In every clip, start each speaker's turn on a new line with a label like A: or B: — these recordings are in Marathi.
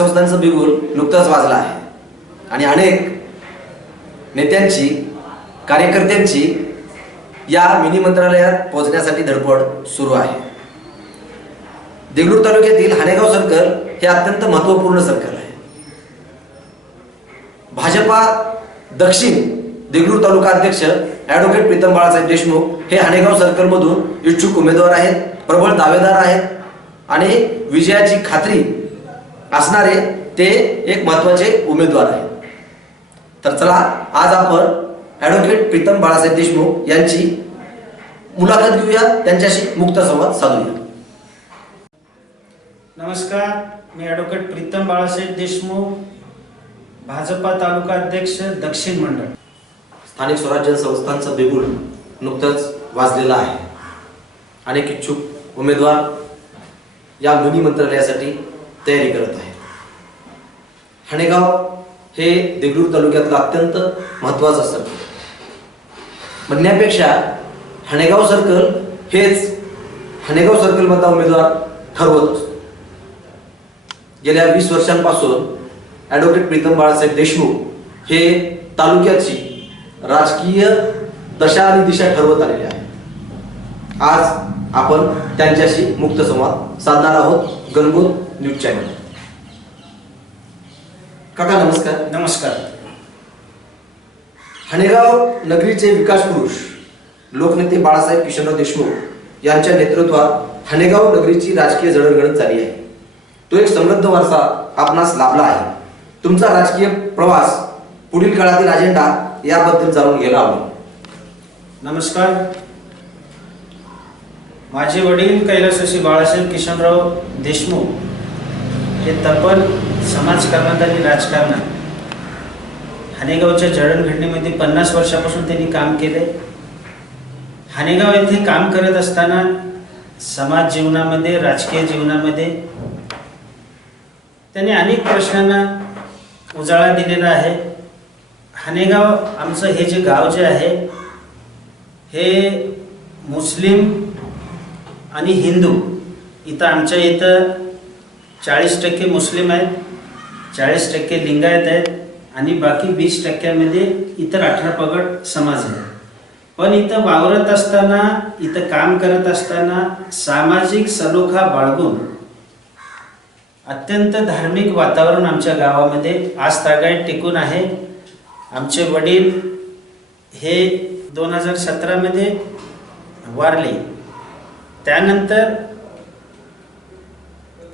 A: संस्थांचं बिगुल नुकतंच वाजला आहे. आणि अनेक नेत्यांची कार्यकर्त्यांची या मिनी मंत्रालयात पोहोचण्यासाठी धडपड सुरू आहे. देगलूर तालुक्यातील हाणेगाव सर्कल हे अत्यंत महत्त्वपूर्ण सर्कल आहे. भाजपा दक्षिण देगलूर तालुका अध्यक्ष ॲडव्होकेट प्रीतम बाळासाहेब देशमुख हे हाणेगाव सर्कलमधून इच्छुक उमेदवार आहेत प्रबळ दावेदार आहेत आणि विजयाची खात्री असणारे ते एक महत्त्वाचे उमेदवार आहेत. तर चला आज आपण ॲडव्होकेट प्रीतम बाळासाहेब देशमुख यांची मुलाखत घेऊया त्यांच्याशी मुक्त संवाद साधूया.
B: नमस्कार मी ॲडव्होकेट प्रीतम बाळासाहेब देशमुख भाजपा तालुका अध्यक्ष दक्षिण मंडळ.
A: स्थानिक स्वराज्य संस्थांचं बिगुल नुकतंच वाजलेलं आहे. अनेक इच्छुक उमेदवार या मिनी मंत्रालयासाठी तयारी करत आहे. हाणेगाव हे देगलूर तालुक्यातलं अत्यंत महत्त्वाचं सर्कल म्हणण्यापेक्षा हाणेगाव सर्कल हेच हाणेगाव सर्कलमधला उमेदवार ठरवत असतो. गेल्या वीस वर्षांपासून ॲडव्होकेट प्रीतम बाळासाहेब देशमुख हे तालुक्याची राजकीय दशा आणि दिशा ठरवत आलेले आहे आज आपण त्यांच्याशी मुक्त संवाद साधणार आहोत. Gangot news channel. काका नमस्कार.
B: नमस्कार.
A: हाणेगाव नगरीचे विकास पुरुष लोकनेते बाळासाहेब किशनराव देशमुख यांच्या नेतृत्वात हाणेगाव नगरीची राजकीय जडणघडण झाली आहे. तो एक समृद्ध वारसा आपणास लाभला आहे. तुमचा राजकीय प्रवास पुढील काळातील अजेंडा याबद्दल जाणून घ्यायला आवडेल
B: नमस्कार. माझे वडील कैलासवासी बाळासाहेब किशनराव देशमुख हे तपन समाजकारणात आणि राजकारणात. हानेगावच्या जडणघडणीमध्ये पन्नास वर्षापासून त्यांनी काम केले हानेगाव येथे काम करत असताना समाज जीवनामध्ये राजकीय जीवनामध्ये त्यांनी अनेक प्रश्नांना उजाळा दिलेला आहे. हानेगाव आमचं हे जे गाव जे आहे हे मुस्लिम आणि हिंदू इथं आमच्या इथं चाळीस टक्के मुस्लिम आहेत चाळीस टक्के लिंगायत आहेत आणि बाकी वीस टक्क्यामध्ये इतर अठरा पगड समाज आहे. पण इथं वावरत असताना इथं काम करत असताना सामाजिक सलोखा बाळगून अत्यंत धार्मिक वातावरण आमच्या गावामध्ये आज तागायत टिकून आहे. आमचे वडील हे दोन हजार सतरामध्ये वारले. त्यानंतर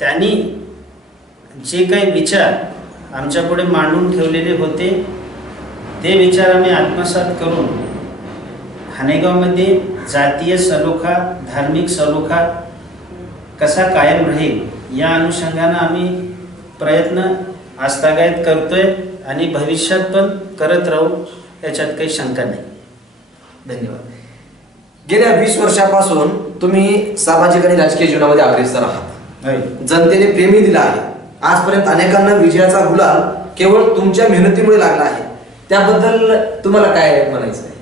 B: त्यांनी जे काही विचार आमच्यापुढे मांडून ठेवलेले होते ते विचार आम्ही आत्मसात करून हानेगावमध्ये जातीय सलोखा धार्मिक सलोखा कसा कायम राहील या अनुषंगानं आम्ही प्रयत्न आस्थागायत करतोय आणि भविष्यात पण करत राहू याच्यात काही शंका नाही.
A: धन्यवाद. गेल्या वीस वर्षापासून तुम्ही सामाजिक आणि राजकीय जीवनामध्ये अग्रेसर आहात. जनतेने प्रेमी दिला आहे. आजपर्यंत अनेकांना विजयाचा गुलाल केवळ तुमच्या मेहनतीमुळे लागला आहे. त्याबद्दल तुम्हाला काय म्हणायचं आहे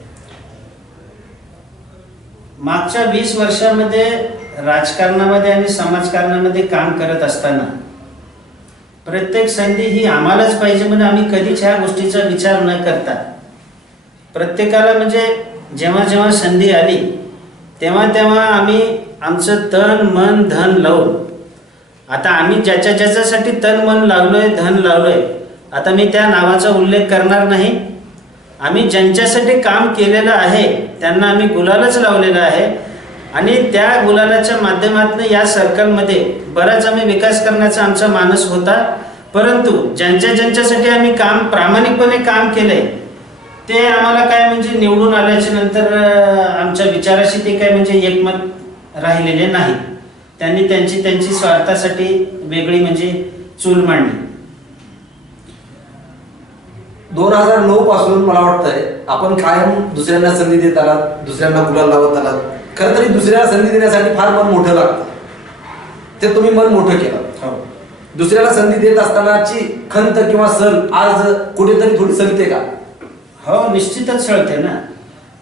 B: मागच्या वीस वर्षामध्ये राजकारणामध्ये आणि समाजकारणामध्ये काम करत असताना प्रत्येक संधी ही आम्हालाच पाहिजे म्हणजे आम्ही कधीच ह्या गोष्टीचा विचार न करता प्रत्येकाला म्हणजे जेव्हा जेव्हा संधी आली तेव्हा तेव्हा आम्ही आमचं तन मन धन लावून आता आम्ही ज्याच्या ज्याच्यासाठी तन मन लावलोय धन लावलोय आता मी त्या नावाचा उल्लेख करणार नाही. आम्ही ज्यांच्यासाठी काम केलेलं आहे त्यांना आम्ही गुलालच लावलेलं आहे. आणि त्या गुलालाच्या माध्यमातून या सर्कलमध्ये बराच आम्ही विकास करण्याचा आमचा मानस होता. परंतु ज्यांच्या ज्यांच्यासाठी आम्ही काम प्रामाणिकपणे काम केलंय ते आम्हाला काय म्हणजे निवडून आल्याच्यानंतर आमच्या विचाराशी ते काय म्हणजे एकमत राहिलेले नाही. त्यांनी त्यांची त्यांची स्वार्थासाठी वेगळी म्हणजे चूल मांडली.
A: दोन हजार नऊ पासून मला वाटतंय आपण कायम दुसऱ्यांना संधी देत आलात दुसऱ्यांना गुलाल लावत आलात. खरं तरी दुसऱ्याला संधी देण्यासाठी फार मन मोठं लागतं. ते तुम्ही मन मोठं केलं.
B: हो.
A: दुसऱ्याला संधी देत असतानाची खंत किंवा सल आज कुठेतरी थोडी सलते का?
B: हो निश्चितच सळते ना.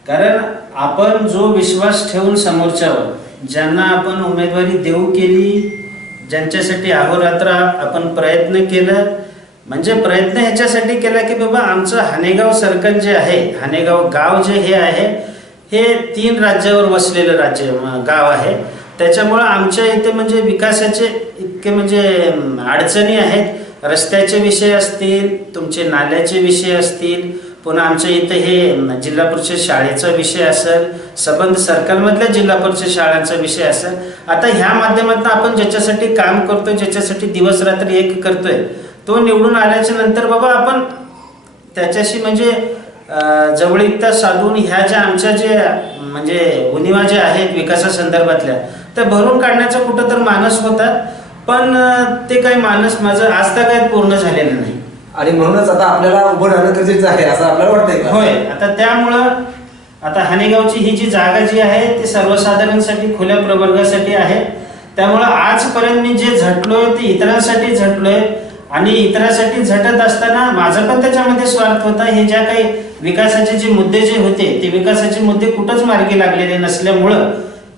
B: कारण आपण जो विश्वास ठेवून समोरच्यावर ज्यांना आपण उमेदवारी देऊ केली ज्यांच्यासाठी अहोरात्र आपण प्रयत्न केलं म्हणजे प्रयत्न ह्याच्यासाठी केला की बाबा आमचं हानेगाव सर्कल जे आहे हानेगाव गाव जे हे आहे हे तीन राज्यावर वसलेलं राज्य गाव आहे. त्याच्यामुळं आमच्या इथे म्हणजे विकासाचे इतके म्हणजे अडचणी आहेत. रस्त्याचे विषय असतील तुमचे नाल्याचे विषय असतील पुन्हा आमच्या इथं हे जिल्हा परिषद शाळेचा विषय असेल संबंध सर्कलमधल्या जिल्हा परिषद शाळांचा विषय असेल आता ह्या माध्यमातून आपण ज्याच्यासाठी काम करतोय ज्याच्यासाठी दिवस रात्री एक करतोय तो निवडून आल्याच्यानंतर बाबा आपण त्याच्याशी म्हणजे जवळीकता साधून ह्या ज्या आमच्या जे म्हणजे उनिवा ज्या आहेत विकासासंदर्भातल्या त्या भरून काढण्याचा कुठं तर मानस होता पण ते काही मानस माझं आज तर काही पूर्ण झालेलं नाही.
A: आणि म्हणूनच आता आपल्याला उभं राहणं गरजेचं आहे असं आपल्याला वाटतंय का?
B: होय आता त्यामुळं आता हानेगावची ही जी जागा जी आहे ती सर्वसाधारणसाठी खुल्या प्रवर्गासाठी आहे. त्यामुळं आजपर्यंत मी जे झटलोय ते इतरांसाठी झटलोय आणि इतरांसाठी झटत असताना माझा पण त्याच्यामध्ये स्वार्थ होता. हे ज्या काही विकासाचे जे मुद्दे जे होते ते विकासाचे मुद्दे कुठंच मार्गी लागलेले नसल्यामुळं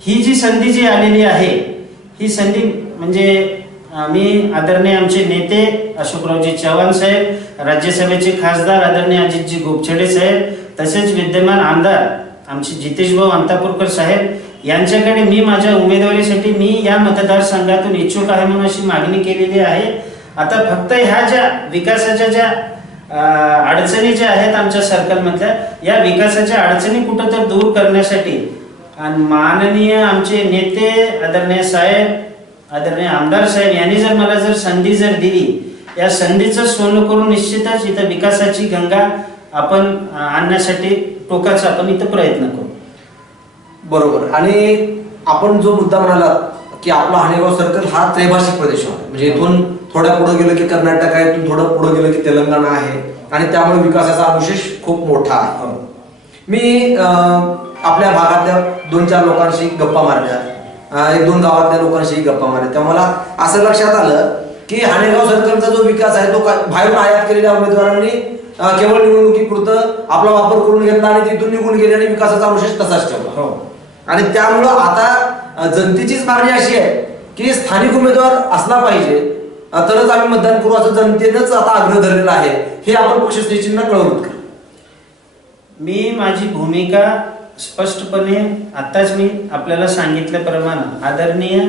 B: ही जी संधी जी आलेली आहे ही संधी म्हणजे आम्ही आदरणीय आमचे नेते अशोकरावजी चव्हाण साहेब राज्यसभेचे खासदार आदरणीय अजितजी गोपछडे साहेब तसेच विद्यमान आमदार आमचे जितेश भाऊ अंतापूरकर साहेब यांच्याकडे मी माझ्या उमेदवारीसाठी मी या मतदारसंघातून इच्छुक आहे म्हणून अशी मागणी केलेली आहे. आता फक्त ह्या ज्या विकासाच्या ज्या अडचणी ज्या आहेत आमच्या सर्कलमधल्या या विकासाच्या अडचणी कुठं तर दूर करण्यासाठी आणि माननीय आमचे नेते आदरणीय साहेब आदरणीय आमदार साहेब यांनी जर मला जर संधी जर दिली या संधीचं सोनं करून निश्चितच इथं विकासाची गंगा आपण आणण्यासाठी टोकाचा आपण इथं प्रयत्न करू.
A: बरोबर. आणि आपण जो मुद्दा म्हणाला की आपला हानेगाव सर्कल हा त्रैभाषिक प्रदेश आहे. म्हणजे इथून थोड्या पुढे गेलं की कर्नाटक आहे इथून थोडं पुढे गेलं की तेलंगणा आहे. आणि त्यामुळे विकासाचा अनुशेष खूप मोठा आहे. मी आपल्या भागातल्या दोन चार लोकांशी गप्पा मारल्या. एक दोन गावातल्या लोकांशी गप्पा मारल्या. तेव्हा मला असं लक्षात आलं की हाणेगाव सर्कलचा जो विकास आहे तो का- बाहेरून आयात केलेल्या उमेदवारांनी केवळ निवडणुकीपुरतं आपला वापर करून घेतला आणि तिथून निघून गेले आणि विकासाचा अनुशेष तसाच ठेवला.
B: हो.
A: आणि त्यामुळं आता जनतेचीच मागणी अशी आहे की स्थानिक उमेदवार असला पाहिजे तरच आम्ही मतदान करू असं जनतेनंच आता आग्रह धरलेला आहे. हे आपण पक्षश्रेष्ठींना कळवत
B: मी माझी भूमिका स्पष्टपणे आताच मी आपल्याला सांगितल्याप्रमाणे आदरणीय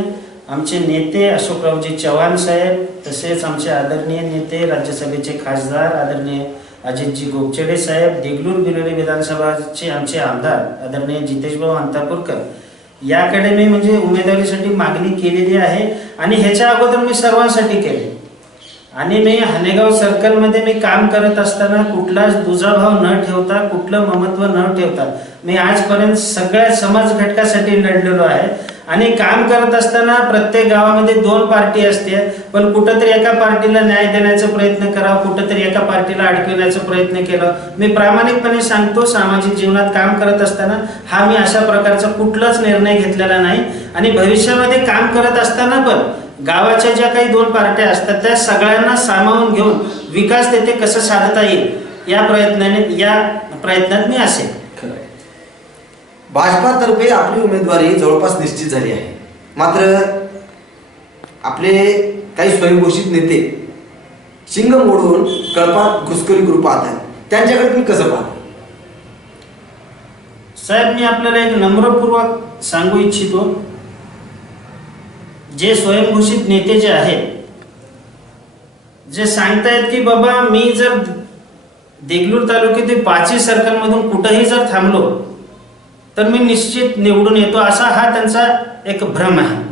B: आमचे नेते अशोकरावजी चव्हाण साहेब तसेच आमचे आदरणीय नेते राज्यसभेचे खासदार आदरणीय अजितजी गोपचडे साहेब देगलूर बिरोली विधानसभाचे आमचे आमदार आदरणीय जितेशभाऊ अंतापूरकर याकडे मी म्हणजे उमेदवारीसाठी मागणी केलेली आहे आणि ह्याच्या अगोदर मी सर्वांसाठी केले. आणि मी हनेगाव सर्कलमध्ये मी काम करत असताना कुठलाच दुजाभाव न ठेवता कुठलं ममत्व न ठेवता मी आजपर्यंत सगळ्या समाज घटकासाठी लढलेलो आहे. आणि काम करत असताना प्रत्येक गावामध्ये दोन पार्टी असते पण कुठंतरी एका पार्टीला न्याय देण्याचा प्रयत्न करा कुठंतरी एका पार्टीला अडकविण्याचा प्रयत्न केला. मी प्रामाणिकपणे सांगतो सामाजिक जीवनात काम करत असताना हा मी अशा प्रकारचा कुठलाच निर्णय घेतलेला नाही. आणि भविष्यामध्ये काम करत असताना पण गावाच्या ज्या काही दोन पार्ट्या असतात त्या सगळ्यांना सामावून घेऊन विकास तेथे कसं साधता येईल या प्रयत्नाने या प्रयत्नात मी असेल
A: भाजपातर्फे आपली उमेदवारी जवळपास निश्चित झाली आहे. मात्र आपले काही स्वयंघोषित नेते शिंग मोडून कळपात घुसखोरी करू पाहत आहेत त्यांच्याकडे तुम्ही कसं पाहता?
B: साहेब मी आपल्याला एक नम्रपूर्वक सांगू इच्छितो. जे स्वयंघोषित नेते जे आहेत जे सांगतायत की बाबा मी जर देगलूर तालुक्यातील पाची सर्कलमधून कुठंही जर थांबलो तर मी निश्चित निवडून येतो असा हा त्यांचा एक भ्रम आहे.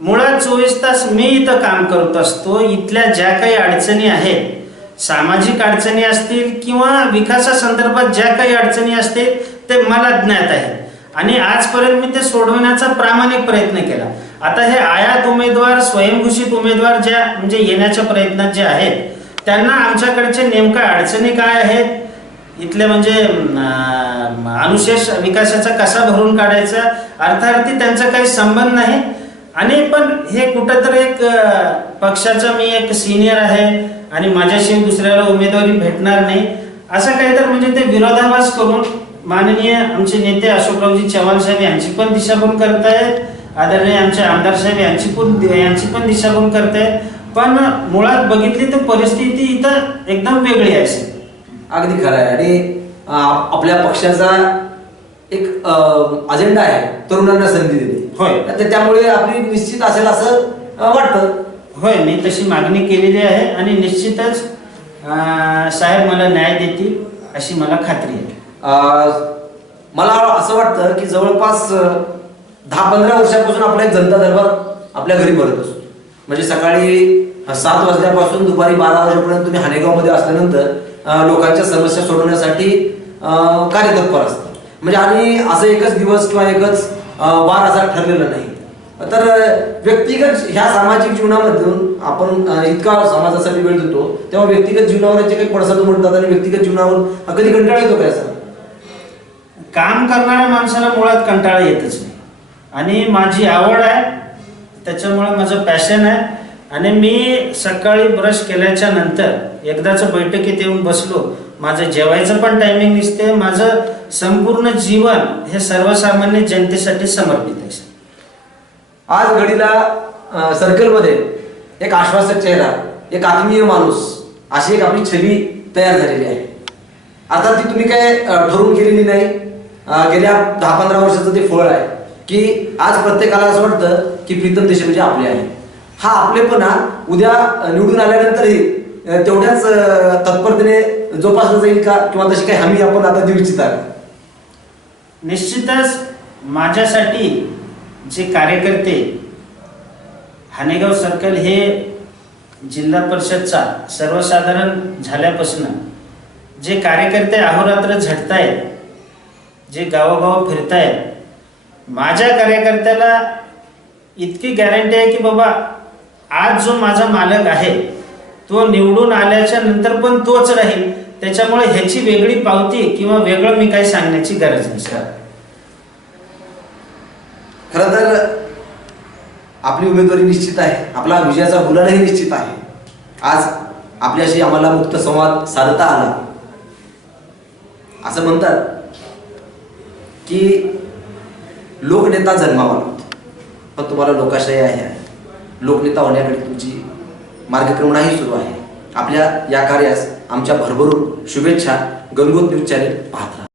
B: मुळात चोवीस तास मी इथं काम करत असतो इथल्या ज्या काही अडचणी आहेत सामाजिक अडचणी असतील किंवा विकासासंदर्भात ज्या काही अडचणी असतील ते मला ज्ञात आहे आणि आजपर्यंत मी ते सोडवण्याचा प्रामाणिक प्रयत्न केला. आता हे आयात उमेदवार स्वयंघोषित उमेदवार ज्या म्हणजे येण्याच्या प्रयत्नात जे आहेत त्यांना आमच्याकडचे नेमका अडचणी काय आहेत? इथले म्हणजे अनुशेष विकासाचा कसा भरून काढायचा? अर्थार्थी त्यांचा काही संबंध नाही. आणि पण हे कुठंतरी एक पक्षाचा मी एक सिनियर आहे आणि माझ्याशी दुसऱ्याला उमेदवारी भेटणार नाही. असं काही तर म्हणजे ते विरोधाभास करून माननीय आमचे नेते अशोकरावजी चव्हाण साहेब यांची पण दिशाभूल करतायत. आदरणीय आमचे आमदार साहेब यांची पण यांची पण दिशाभूल करते पण मुळात बघितली तर परिस्थिती इथं एकदम वेगळी आहे.
A: अगदी खरं आहे. आणि आपल्या पक्षाचा एक अजेंडा आहे. तरुणांना संधी देणे.
B: होय.
A: तर त्यामुळे आपली निश्चित असेल असं वाटतं.
B: होय मी तशी मागणी केलेली आहे आणि निश्चितच साहेब मला न्याय देतील अशी मला खात्री आहे.
A: मला असं वाटतं की जवळपास दहा पंधरा वर्षापासून आपला एक जनता दरबार आपल्या घरी भरत असतो. म्हणजे सकाळी सात वाजल्यापासून दुपारी बारा वाजेपर्यंत तुम्ही हानेगावमध्ये असल्यानंतर लोकांच्या समस्या सोडवण्यासाठी कार्यतत्पर असतात म्हणजे आणि असं एकच दिवस किंवा एकच वार असा ठरलेला नाही. तर व्यक्तिगत ह्या सामाजिक जीवनामधून आपण इतका समाजासाठी वेळ देतो तेव्हा व्यक्तिगत जीवनावर याचे काही पडसाद म्हणतात आणि व्यक्तिगत जीवनावर कधी कंटाळा येतो काय सर
B: काम करणाऱ्या माणसाला मुळात कंटाळा येतच नाही. आणि माझी आवड आहे त्याच्यामुळे माझं पॅशन आहे. आणि मी सकाळी ब्रश केल्याच्यानंतर एकदाच बैठकीत येऊन बसलो. माझं जेवायचं पण टायमिंग दिसते माझं संपूर्ण जीवन हे सर्वसामान्य जनतेसाठी समर्पित आहे.
A: आज घडीला सर्कलमध्ये एक आश्वासक चेहरा एक आत्मीय माणूस अशी एक आपली छबी तयार झालेली आहे. अर्थात ती तुम्ही काय ठरवून केलेली नाही. गेल्या दहा पंधरा वर्षाचं ते फळ आहे. की आज प्रत्येकाला असं वाटतं की प्रीतम देशे म्हणजे आपले आहे हा आपलेपणा उद्या निवडून आल्यानंतरही तेवढ्याच तत्परतेने जोपासला जाईल का? किंवा तशी काही हमी आपण आता देऊ इच्छिता
B: निश्चितच माझ्यासाठी जे कार्यकर्ते हानेगाव सर्कल हे जिल्हा परिषदचा सर्वसाधारण झाल्यापासून जे कार्यकर्ते अहोरात्र झटतायत जे गावोगाव फिरतायत माझ्या कार्यकर्त्याला इतकी गॅरंटी आहे की बाबा आज जो माझा मालक आहे तो निवडून आल्याच्यानंतर पण तोच राहील. त्याच्यामुळे ह्याची वेगळी पावती किंवा वेगळं मी काही सांगण्याची गरज नाही सर.
A: खरं तर आपली उमेदवारी निश्चित आहे. आपला विजयाचा गुलालही निश्चित आहे. आज आपल्याशी आम्हाला मुक्त संवाद साधता आला. असं म्हणतात की लोकनेता जन्मावा लागतो पण तुम्हाला लोकाशाही आहे लोकनेता होण्याकडे तुमची मार्गक्रमणाही सुरू आहे. आपल्या या कार्यास आमच्या भरभरून शुभेच्छा गंगोत्री चॅनेल पाहत राहा.